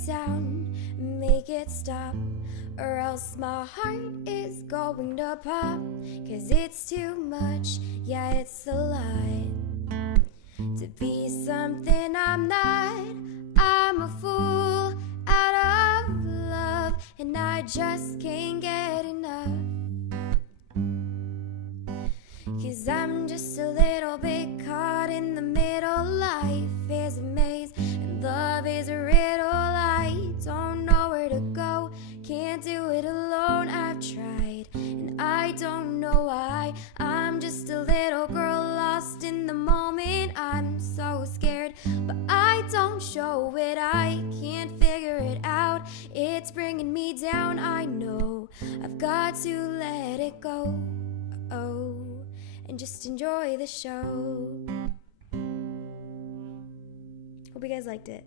it down, make it stop, or else my heart is going to pop. 'Cause it's too much, yeah, it's a lot to be something I'm not. I'm a fool out of love, and I just can't get enough. 'Cause I'm just a little bit caught in the middle. Life is a maze and love is a riddle. I don't know where to go, can't do it alone. I've tried and I don't know why. I'm just a little girl lost in the moment. I'm so scared, but I don't show it. I can't figure it out, it's bringing me down. I know I've got to let it go, and just enjoy the show. Hope you guys liked it.